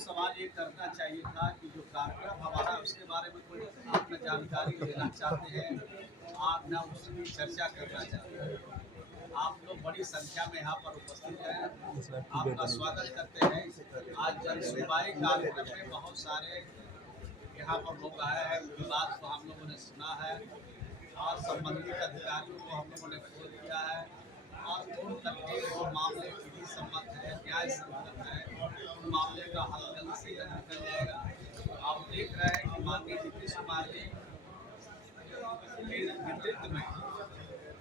सवाल ये करना चाहिए था कि जो कार्यक्रम हमारा उसके बारे में कोई आपने जानकारी लेना चाहते हैं, आप ना उसकी चर्चा करना चाहते हैं। आप लोग बड़ी संख्या में यहाँ पर उपस्थित हैं, आपका स्वागत करते हैं। आज जन सुनवाई कार्यक्रम में बहुत सारे यहाँ पर लोग आए हैं, उनकी बात को हम लोगों ने सुना है और संबंधित अधिकारियों को हम लोगों ने फोन किया है और उन तक के जो मामले विधि सम्मत है, न्याय सम्मत है, उन मामले का हल जल्द से जल्द निकल जाएगा। आप देख रहे हैं कि माननीय नीतीश कुमार जी के नेतृत्व में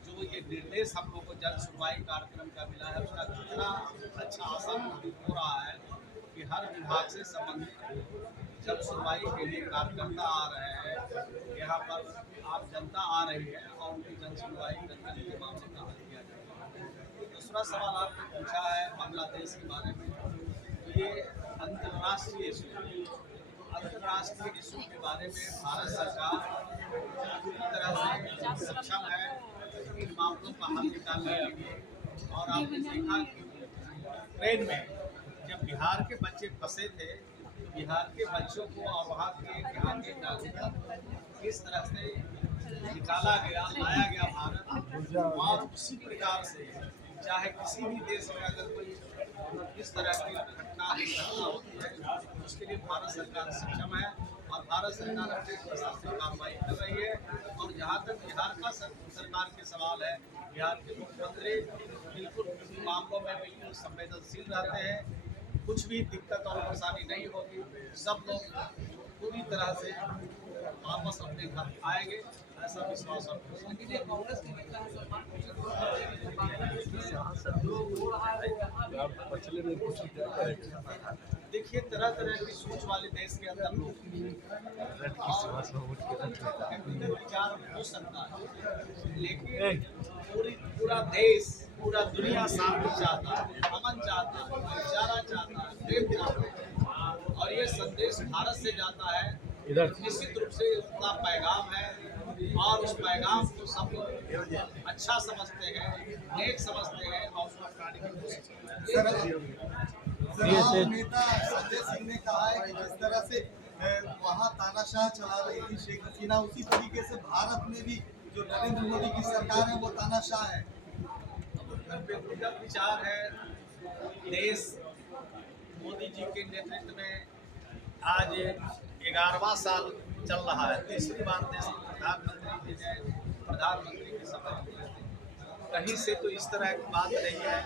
जो ये निर्देश हम लोग को जन सुनवाई कार्यक्रम का मिला है, उसका कितना अच्छा आसान हो रहा है कि हर विभाग से संबंधित जन सुनवाई के लिए कार्यकर्ता आ रहे हैं, यहाँ पर आप जनता आ रही है और उनकी जन सुनवाई करके के मामले का हल किया जाएगा। दूसरा सवाल आपने पूछा है बांग्लादेश के बारे में, तो ये अंतर्राष्ट्रीय इशू के बारे में भारत सरकार पूरी तरह से सक्षम है इन मामलों का हल निकालने के लिए। और आपने देखा कि ट्रेन में जब बिहार के बच्चे फंसे थे, बिहार के बच्चों को और वहाँ के नागरिकों को किस तरह से निकाला गया, लाया गया भारत, और उसी प्रकार से चाहे किसी भी देश में अगर कोई इस तरह की घटना होती है, उसके लिए भारत सरकार सक्षम है और भारत सरकार अपने स्तर से कार्रवाई कर रही है। और जहाँ तक बिहार का सरकार के सवाल है, बिहार के मुख्यमंत्री बिल्कुल मामलों में बिल्कुल संवेदनशील रहते हैं, कुछ भी दिक्कत और परेशानी नहीं होगी, सब लोग पूरी तरह से वापस अपने घर आएंगे, ऐसा विश्वास और कांग्रेस के नेता है देखिए, तरह तरह की सोच वाले देश के अंदर लोग विचार हो सकता है, लेकिन पूरा देश, पूरा दुनिया शांति चाहता है, अमन चाहता है, भाईचारा चाहता है, प्रेम चाहता है, और ये संदेश भारत से जाता है। निश्चित रूप से उसका पैगाम है और उस पैगाम को सब लोग अच्छा समझते हैं, नेक समझते हैं और उसको अपनाने की कोशिश करते हैं। नेता संजय सिंह ने कहा है कि जिस तरह से वहाँ तानाशाह चला रही थी शेख हसीना, उसी तरीके से भारत में भी जो नरेंद्र मोदी की सरकार है वो तानाशाह है। व्यक्तिगत विचार है। देश मोदी जी के नेतृत्व में आज 11वां साल चल रहा है, तीसरी बार देश प्रधानमंत्री जी ने प्रधानमंत्री की शपथ ली है। कहीं से तो इस तरह की बात नहीं है,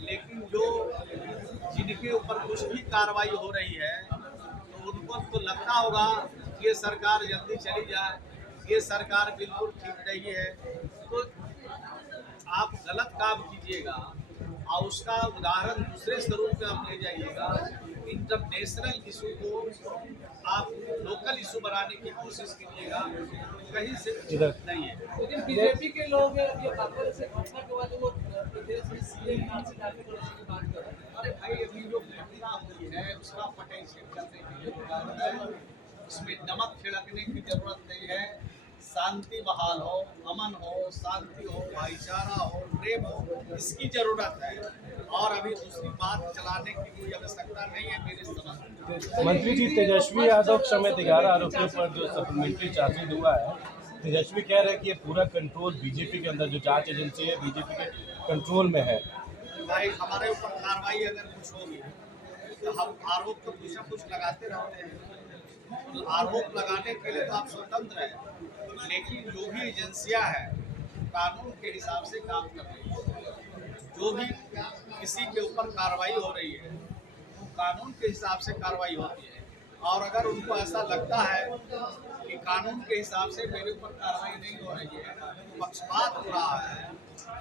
लेकिन जो जिनके ऊपर कुछ भी कार्रवाई हो रही है तो उनको तो लगता होगा कि ये सरकार जल्दी चली जाए, ये सरकार बिल्कुल ठीक नहीं है। तो आप गलत काम कीजिएगा और उसका उदाहरण दूसरे स्तरों पे आप ले जाइएगा। इंटरनेशनल इशू को आप लोकल इशू बनाने की कोशिश कीजिएगा, कहीं से नहीं है। लेकिन बीजेपी के लोग ये बात से घटना के बाद वो प्रदेश में सीएम नाम से जाके की बात कर रहे हैं। अरे भाई, अभी जो घटना हुई है उसका पोटेंशियल करने की जरूरत है, उसमें नमक छिड़कने की जरूरत नहीं है। शांति बहाल हो, अमन हो, शांति हो, भाईचारा हो, प्रेम हो, इसकी जरूरत है और अभी दूसरी बात चलाने की कोई आवश्यकता नहीं है मेरे समझ में। मंत्री जी, तेजस्वी यादव समेत 11 आरोपियों पर जो सप्लीमेंट्री चार्जशीट हुआ है, तेजस्वी कह रहे हैं कि ये पूरा कंट्रोल बीजेपी के अंदर, जो जांच एजेंसी है बीजेपी के कंट्रोल में है। भाई, हमारे ऊपर कार्रवाई अगर कुछ होगी तो हम आरोप तो कुछ न कुछ लगाते रहते हैं, तो आरोप लगाने के लिए तो आप स्वतंत्र हैं, लेकिन जो भी एजेंसियां हैं कानून के हिसाब से काम कर रही है। जो भी किसी के ऊपर कार्रवाई हो रही है वो कानून के हिसाब से कार्रवाई होती है, और अगर उनको ऐसा लगता है कि कानून के हिसाब से मेरे ऊपर कार्रवाई नहीं हो रही है, पक्षपात हो रहा है,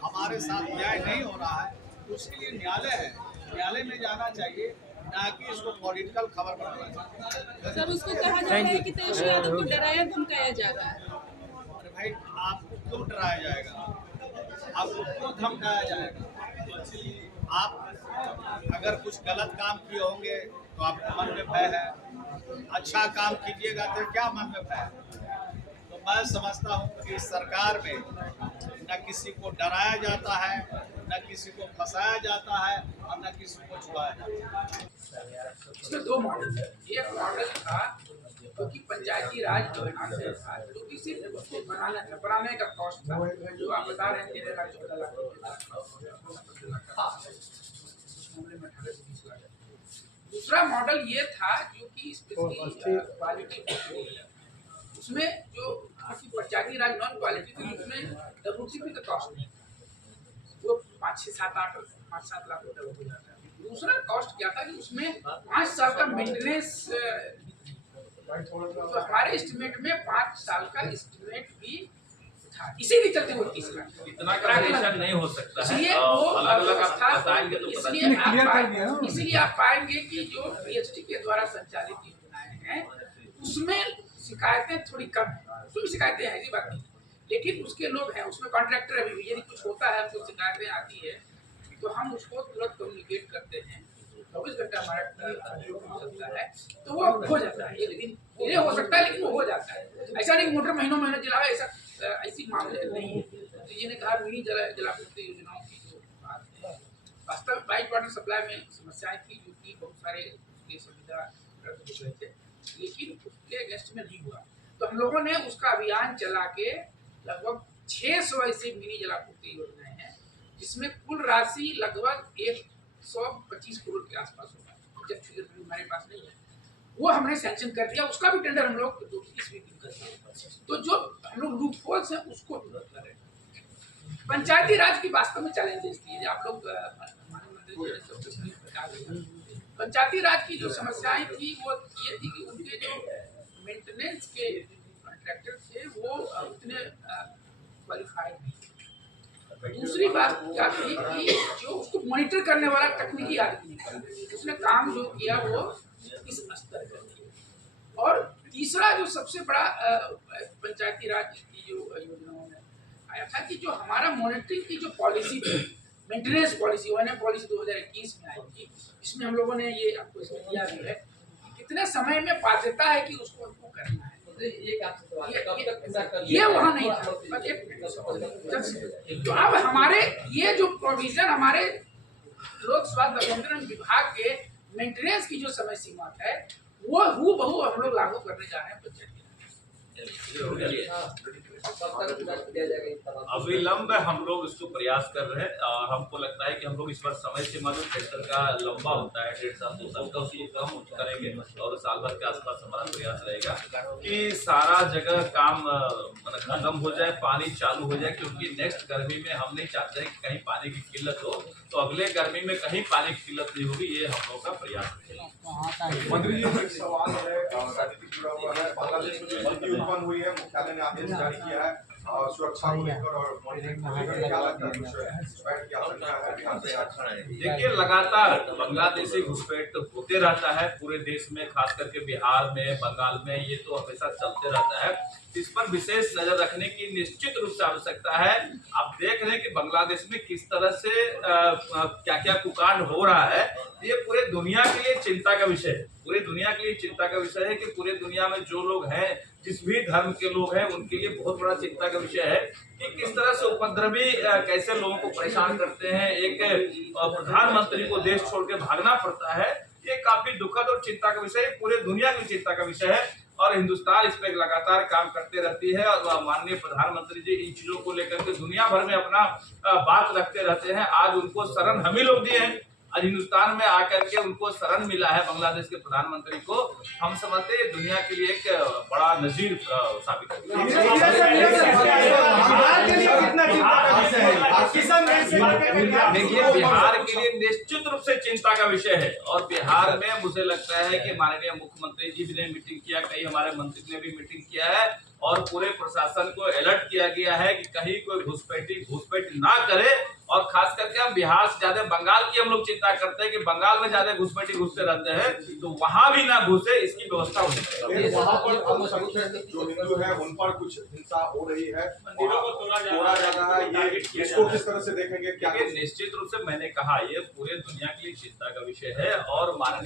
हमारे साथ न्याय नहीं हो रहा है, तो उसके लिए न्यायालय है, न्यायालय में जाना चाहिए, ना कि इसको पॉलिटिकल खबर बनाना चाहिए। सर, उसको कहा जा रहा है कि तेजस्वी यादव को डराया धमकाया जा रहा है। अरे भाई, आपको क्यों डराया जाएगा, आपको क्यों धमकाया जाएगा? आप अगर कुछ गलत काम किए होंगे तो आपके मन में भय है, अच्छा काम कीजिएगा तो क्या मन में भय है? तो मैं समझता हूँ कि इस सरकार में न किसी को डराया जाता है, न किसी को फंसाया जाता है और न किसी को छुड़ाया जाता है। इसमें दो मॉडल है। एक मॉडल था क्योंकि पंचायती राज योजना से था, जो कि सिर्फ उसको बनाने का कॉस्ट था, जो आप बता रहे हैं 13 लाख 14 लाख रुपए। दूसरा मॉडल ये था जो कि क्वालिटी, उसमें जो पंचायती राज नॉन क्वालिटी थी, उसमें WTP का कॉस्ट नहीं था, वो 5-7 लाख रुपए हो जाता है। दूसरा कॉस्ट क्या था कि उसमें 5 साल का मेंटेनेंस, तो हमारे एस्टिमेट में 5 साल का एस्टिमेट भी था, इसीलिए चलते वो 30 लाख इतना कैलकुलेशन नहीं हो सकता है। इसलिए वो अलग-अलग आप बताएंगे तो पता चलेगा। इसलिए आप पाएंगे कि जो BHT के द्वारा संचालित योजनाएं हैं उसमें शिकायतें थोड़ी कम है, उसमें भी शिकायतें हैं, ऐसी बात नहीं, लेकिन उसके लोग हैं, उसमें कॉन्ट्रैक्टर अभी भी, यदि कुछ होता है, हमको शिकायतें आती है तो हम उसको तुरंत कम्युनिकेट करते हैं, 24 घंटा हमारा चलता है, तो वो हो जाता है। एक दिन देरी हो सकता है लेकिन वो हो जाता है। ऐसा नहीं मोटर महीनों महीने जलावे, ऐसी मामले नहीं है। तो ये ने कहा मिनी जलापूर्ति योजनाओं की जो बात है, वास्तव में पाइप वाटर सप्लाई में समस्याएं थी, जो कि बहुत सारे उसकी सुविधा रद्द हो गए थे, लेकिन उसके अगेंस्ट में नहीं हुआ। तो हम लोगों ने उसका अभियान चला के लगभग 600 ऐसी मिनी जलापूर्ति योजनाएं हैं, जिसमें कुल राशि लगभग 125 करोड़ के आसपास होगा, जब फिगर हमारे पास नहीं है, वो हमने सैंक्शन कर दिया। उसका भी टेंडर हम लोग 2-3 वीक में कर दिया। तो जो हम लोग लूपहोल्स हैं उसको दूर करें। पंचायती राज की वास्तव में चैलेंजेस थी, आप लोग पंचायती राज की जो समस्याएं थी वो ये थी कि उनके जो मेंटेनेंस के कॉन्ट्रैक्टर थे वो उतने क्वालिफाइड नहीं थे। दूसरी बात क्या थी कि जो उसको मॉनिटर करने वाला तकनीकी आदमी नहीं था, उसने काम जो किया वो इस स्तर का किया। और तीसरा जो सबसे बड़ा पंचायती राज की जो योजनाओं में आया था कि जो हमारा मॉनिटरिंग की जो पॉलिसी थी, मेंटेनेंस पॉलिसी, ONM पॉलिसी 2021 में आई थी, इसमें हम लोगों ने ये आपको इसमें दिया भी है कि कितने समय में बाध्यता है कि उसको हमको करना है। ये वहाँ नहीं था। तो अब हमारे ये जो प्रोविजन हमारे लोक स्वास्थ्य अभियंत्रण विभाग के मेंटेनेंस की जो समय सीमा है वो हूबहू हम लोग लागू करने जा रहे हैं पंचायती। अविलंब हम लोग इसको प्रयास कर रहे हैं और हमको लगता है कि हम लोग इस बार समय सीमा जो टेंडर का लंबा होता है 1.5 साल 2 साल का, उसको कम करेंगे और साल भर के आसपास हमारा प्रयास रहेगा कि सारा जगह काम खत्म हो जाए, पानी चालू हो जाए, क्योंकि नेक्स्ट गर्मी में हम नहीं चाहते हैं कि कहीं पानी की किल्लत हो, तो अगले गर्मी में कहीं पानी की किल्लत नहीं होगी, ये हम लोग का प्रयास है। मंत्री जी एक सवाल है, राजनीति जुड़ा हुआ है, बांग्लादेश में स्थिति उत्पन्न हुई है, मुख्यालय ने आदेश जारी किया है सुरक्षा को लेकर और मॉनिटरिंग को लेकर, क्या लगता है? देखिए, लगातार बांग्लादेशी घुसपैठ होते रहता है पूरे देश में, खास करके बिहार में, बंगाल में, ये तो हमेशा चलते रहता है। इस पर विशेष नजर रखने की निश्चित रूप से आवश्यकता है। आप देख रहे हैं कि बांग्लादेश में किस तरह से क्या क्या कुकांड हो रहा है, ये पूरे दुनिया के लिए चिंता का विषय है। पूरे दुनिया के लिए चिंता का विषय है कि पूरे दुनिया में जो लोग हैं, जिस भी धर्म के लोग हैं, उनके लिए बहुत बड़ा चिंता का विषय है कि किस तरह से उपद्रवी कैसे लोगों को परेशान करते हैं। एक प्रधानमंत्री को देश छोड़ के भागना पड़ता है, ये काफी दुखद और चिंता का विषय है, पूरे दुनिया की चिंता का विषय है और हिंदुस्तान इस पर लगातार काम करते रहती है। और माननीय प्रधानमंत्री जी इन चीजों को लेकर के दुनिया भर में अपना बात रखते रहते हैं। आज उनको शरण हम ही लोग दिए हैं, आज हिंदुस्तान में आकर के उनको शरण मिला है बांग्लादेश के प्रधानमंत्री को। हम समझते हैं दुनिया के लिए एक बड़ा नजीर साबित है। देखिए, बिहार के लिए निश्चित रूप से चिंता का विषय है और बिहार में मुझे लगता है कि माननीय मुख्यमंत्री जी ने मीटिंग किया, कई हमारे मंत्री ने भी मीटिंग किया है और पूरे प्रशासन को अलर्ट किया गया है कि कहीं कोई घुसपैठ ना करे। और खास करके हम बिहार से ज्यादा बंगाल की हम लोग चिंता करते हैं कि बंगाल में ज्यादा घुसपैठी घुसते रहते हैं, तो वहां भी ना घुसे, इसकी व्यवस्था होनी चाहिए। वहाँ पर जो हिंदू है उन पर कुछ हिंसा हो रही है, मंदिरों को तोड़ा जा रहा है, ये इसको किस तरह से देखेंगे? क्या निश्चित रूप से मैंने कहा, ये पूरे दुनिया के लिए चिंता का विषय है और माननीय